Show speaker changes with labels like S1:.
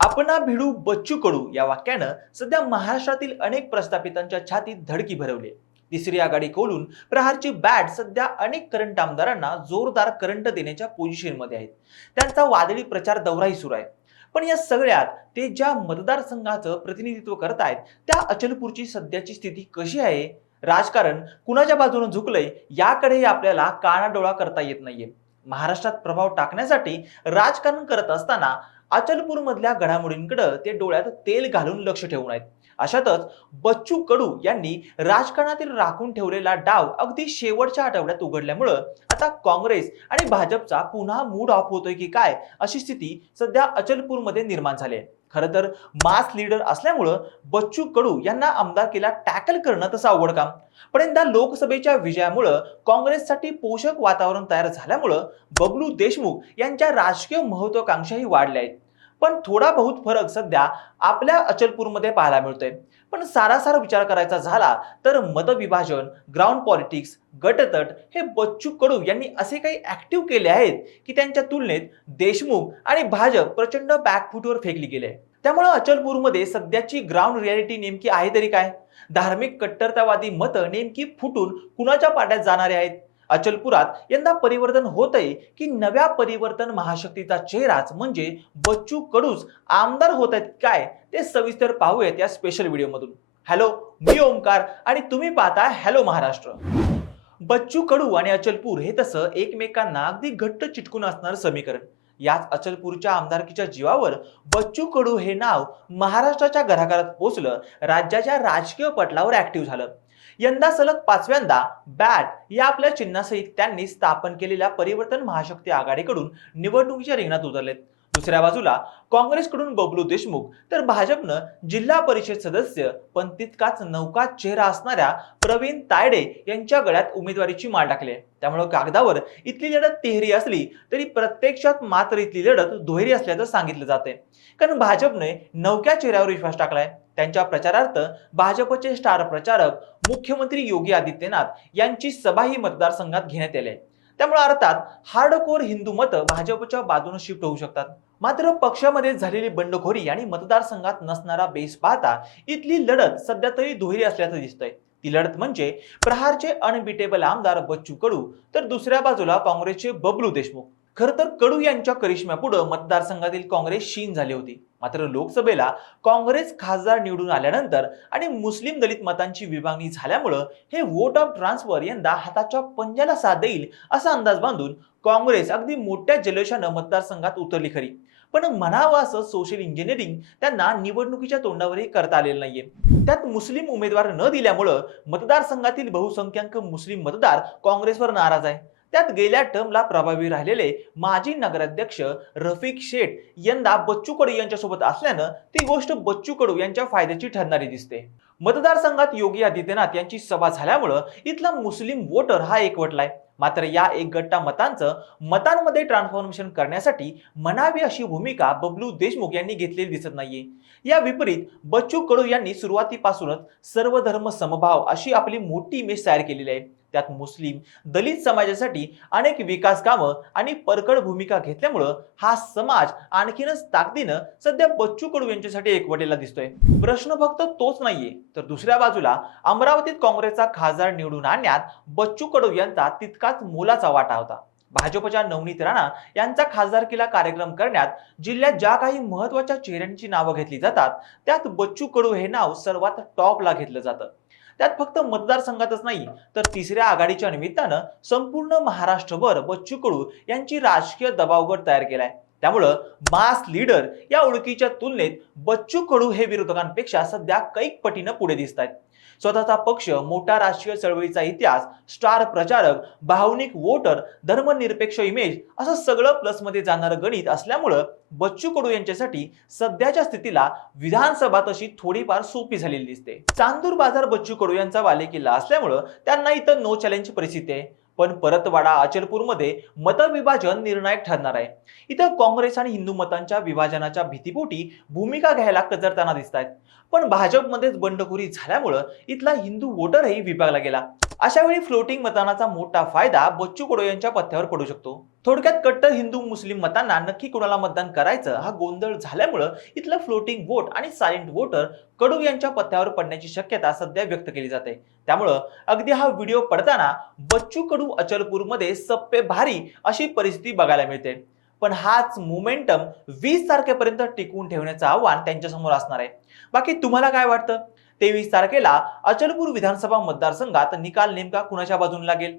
S1: आपणा भिडू बच्चू कडू या वाक्यानं सध्या महाराष्ट्रातील अनेक प्रस्थापितांच्या छातीत धडकी भरवली तिसरी आघाडी खोलून प्रहारची बॅट सध्या अनेक करंट आमदारांना जोरदार करंट देण्याच्या पोझिशनमध्ये आहेत. त्यांचा वादळी प्रचार दौराही सुरू आहे. पण या सगळ्यात ते ज्या मतदारसंघाचं प्रतिनिधित्व करतायत त्या अचलपूरची सध्याची स्थिती कशी आहे? राजकारण कुणाच्या बाजूने झुकलंय याकडेही आपल्याला कानाडोळा करता येत नाहीये. महाराष्ट्रात प्रभाव टाकण्यासाठी राजकारण करत असताना अचलपूर मधल्या ते डोळ्यात तेल घालून लक्ष ठेवून आहेत. अशातच बच्चू कडू यांनी राजकारणातील राखून ठेवलेला डाव अगदी शेवटच्या आठवड्यात उघडल्यामुळं आता काँग्रेस आणि भाजपचा पुन्हा मूड ऑफ होतोय की काय अशी स्थिती सध्या अचलपूरमध्ये निर्माण झाली आहे. खरं तर मास लीडर असल्यामुळं बच्चू कडू यांना आमदारकीला टॅकल करणं तसं अवघड काम. पण यंदा लोकसभेच्या विजयामुळं काँग्रेससाठी पोषक वातावरण तयार झाल्यामुळं बबलू देशमुख यांच्या राजकीय महत्वाकांक्षाही वाढल्या आहेत. पण थोडा बहुत फरक सध्या आपल्या अचलपूरमध्ये पाहायला मिळतोय. पण सारासार विचार करायचा झाला तर मतविभाजन ग्राउंड पॉलिटिक्स गटतट हे बच्चू कडू यांनी असे काही ऍक्टिव्ह केले आहेत की त्यांच्या तुलनेत देशमुख आणि भाजप प्रचंड बॅकफुटवर फेकली गेले. त्यामुळे अचलपूरमध्ये सध्याची ग्राउंड रियालिटी नेमकी आहे तरी काय? धार्मिक कट्टरतावादी मतं नेमकी फुटून कुणाच्या पाट्यात जाणारे आहेत? अचलपुरात यंदा परिवर्तन होतंय की नव्या परिवर्तन महाशक्तीचा चेहराच म्हणजे बच्चू कडूच आमदार होत आहेत काय ते सविस्तर पाहूयात या स्पेशल व्हिडिओमधून हॅलो मी ओमकार आणि तुम्ही पाहता हॅलो महाराष्ट्र. बच्चू कडू आणि अचलपूर हे तसं एकमेकांना अगदी घट्ट चिटकून असणारं समीकरण. याच अचलपूरच्या आमदारकीच्या जीवावर बच्चू कडू हे नाव महाराष्ट्राच्या घराघरात पोचलं राज्याच्या राजकीय पटलावर ऍक्टिव्ह झालं. यंदा सलग पाचव्यांदा बॅट या आपल्या चिन्हासहित त्यांनी स्थापन केलेल्या परिवर्तन महाशक्ती आघाडीकडून निवडणुकीच्या रिंगणात उतरलेत. दुसऱ्या बाजूला काँग्रेसकडून बबलू देशमुख तर भाजपनं जिल्हा परिषद सदस्य पण तितकाच नौका चेहरा असणाऱ्या प्रवीण तायडे यांच्या गळ्यात उमेदवारीची माळ टाकली आहे. त्यामुळे कागदावर इथली लढत तिहेरी असली तरी प्रत्यक्षात मात्र इथली लढत दुहेरी असल्याचं सांगितलं जाते कारण भाजपने नौक्या चेहऱ्यावर विश्वास टाकलाय. त्यांच्या प्रचारार्थ भाजपचे स्टार प्रचारक मुख्यमंत्री योगी आदित्यनाथ यांची सभाही मतदारसंघात घेण्यात आली आहे. त्यामुळे अर्थात हार्डकोर हिंदू मतं भाजपच्या बाजूने शिफ्ट होऊ शकतात. मात्र पक्षामध्ये झालेली बंडखोरी आणि मतदारसंघात नसणारा बेस पाहता इथली लढत सध्या तरी दुहेरी असल्याचं दिसतंय. ती लढत म्हणजे प्रहारचे अनबिटेबल आमदार बच्चू कडू तर दुसऱ्या बाजूला काँग्रेसचे बबलू देशमुख. खरं तर कडू यांच्या करिश्म्यापुढं मतदारसंघातील काँग्रेस शीन झाली होती. मात्र लोकसभेला काँग्रेस खासदार निवडून आल्यानंतर आणि मुस्लिम दलित मतांची विभागणी झाल्यामुळं हे वोट ऑफ ट्रान्सफर यंदा हाताच्या पंजाला साथ देईल असा अंदाज बांधून काँग्रेस अगदी मोठ्या जल्लोषानं मतदारसंघात उतरली खरी. पण म्हणावं असं सोशल इंजिनिअरिंग त्यांना निवडणुकीच्या तोंडावरही करता आलेलं नाहीये. त्यात मुस्लिम उमेदवार न दिल्यामुळं मतदारसंघातील बहुसंख्याक मुस्लिम मतदार काँग्रेसवर नाराज आहे. त्यात गेल्या टर्मला प्रभावी राहिलेले माजी नगराध्यक्ष रफिक शेठ यंदा बच्चू कडू यांच्यासोबत असल्यानं ती गोष्ट बच्चू कडू यांच्या फायद्याची ठरणारी दिसते. मतदारसंघात योगी आदित्यनाथ यांची सभा झाल्यामुळं इथला मुस्लिम वोटर हा एकवटलाय मात्र या एक गट्टा मतांचं मतांमध्ये ट्रान्सफॉर्मेशन करण्यासाठी म्हणावी अशी भूमिका बबलू देशमुख यांनी घेतलेली दिसत नाहीये. या विपरीत बच्चू कडू यांनी सुरुवातीपासूनच सर्वधर्म समभाव अशी आपली मोठी इमेज तयार केलेली आहे. त्यात मुस्लिम दलित समाजासाठी अनेक विकास कामं आणि परकड भूमिका घेतल्यामुळं हा समाज आणखीनच ताकदीनं सध्या बच्चू कडू यांच्यासाठी एकवटेला दिसतोय. प्रश्न फक्त तोच नाहीये. तर दुसऱ्या बाजूला अमरावतीत काँग्रेसचा खासदार निवडून आणण्यात बच्चू कडू यांचा तितकाच मोलाचा वाटा होता. भाजपच्या नवनीत राणा यांचा खासदारकीला कार्यक्रम करण्यात जिल्ह्यात ज्या काही महत्त्वाच्या चेहऱ्यांची नावं घेतली जातात त्यात बच्चू कडू हे नाव सर्वात टॉपला घेतलं जातं. त्यात फक्त मतदारसंघातच नाही तर तिसऱ्या आघाडीच्या निमित्तानं संपूर्ण महाराष्ट्रभर बच्चू कडू यांची राजकीय दबावगट तयार केलाय. त्यामुळं मास लीडर या ओळखीच्या तुलनेत बच्चू कडू हे विरोधकांपेक्षा सध्या कैक पटीनं पुढे दिसत आहेत स्वतःचा पक्ष मोठा राष्ट्रीय चळवळीचा इतिहास स्टार प्रचारक भावनिक वोटर धर्मनिरपेक्ष इमेज असं सगळं प्लसमध्ये जाणारं गणित असल्यामुळं बच्चू कडू यांच्यासाठी सध्याच्या स्थितीला विधानसभा तशी थोडीफार सोपी झालेली दिसते. चांदूर बाजार बच्चू कडू यांचा वालेकिल्ला असल्यामुळं त्यांना इथं नो चॅलेंज परिस्थिती आहे. पण परतवाडा अचलपूरमध्ये मतविभाजन निर्णायक ठरणार आहे. इथं काँग्रेस आणि हिंदू मतांच्या विभाजनाच्या भीतीपोटी भूमिका घ्यायला कचरताना दिसत आहेत पण भाजपमध्येच बंडखोरी झाल्यामुळं इथला हिंदू वोटरही विभागला गेला. अशा वेळी फ्लोटिंग मतदानाचा मोठा फायदा बच्चू कडू यांच्या पथ्यावर पडू शकतो. थोडक्यात कट्टर हिंदू मुस्लिम मतांना नक्की कोणाला मतदान करायचं? हा गोंधळ झाल्यामुळं इथलं फ्लोटिंग वोट आणि सायलेंट वोटर कडू यांच्या पत्त्यावर पडण्याची शक्यता सध्या व्यक्त केली जाते. त्यामुळं अगदी हा व्हिडिओ पडताना बच्चू कडू अचलपूरमध्ये सप्पे भारी अशी परिस्थिती बघायला मिळते. पण हाच मोमेंटम वीस तारखेपर्यंत टिकवून ठेवण्याचं आव्हान त्यांच्यासमोर असणार आहे. बाकी तुम्हाला काय वाटतं? तेवीस तारखेला अचलपूर विधानसभा मतदारसंघात निकाल नेमका कुणाच्या बाजून लागेल?